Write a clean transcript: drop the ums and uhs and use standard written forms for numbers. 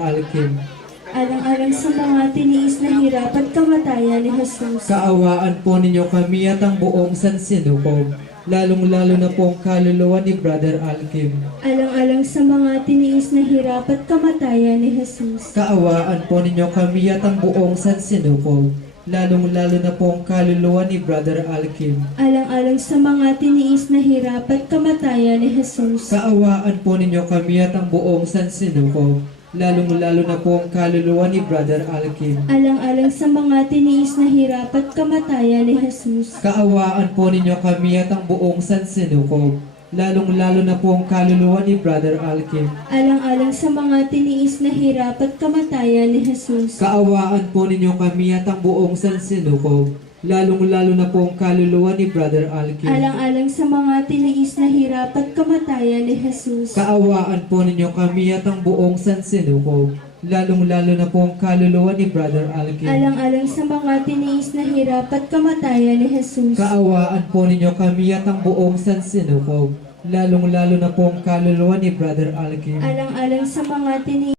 Alkim. Alang-alang sa mga tiniis na hirap at kamatayan ni Jesus. Kaawaan po ninyo kami at ang buong sansinukob, lalong-lalo na po ang kaluluwa ni Brother Alkim. Alang-alang sa mga tiniis na hirap at kamatayan ni Jesus. Kaawaan po ninyo kami at ang buong sansinukob, lalong-lalo na po ang kaluluwa ni Brother Alkim. Alang-alang sa mga tiniis na hirap at kamatayan ni Jesus. Kaawaan po ninyo kami at ang buong sansinukob, lalong-lalo na po ang kaluluwa ni Brother Alkim. Alang-alang sa mga tiniis na hirap at kamatayan ni Jesus. Kaawaan po ninyo kami at ang buong sansinukob, lalong-lalo na po ang kaluluwa ni Brother Alkim. Alang-alang sa mga tiniis na hirap at kamatayan ni Jesus. Kaawaan po ninyo kami at ang buong sansinukob, lalong-lalo na po ang kaluluwa ni Brother Alkim. Alang-alang sa mga tiniis na hirap at kamatayan ni Jesus. Kaawaan po ninyo kami at ang buong sansinukob, lalong-lalo na po ang kaluluwa ni Brother Alkim. Alang-alang sa mga tiniis na hirap at kamatayan ni Jesus. Kaawaan po ninyo kami at ang buong sansinukob, lalong-lalo na po ang kaluluwa ni Brother Alkim. Alang-alang sa mga tiniis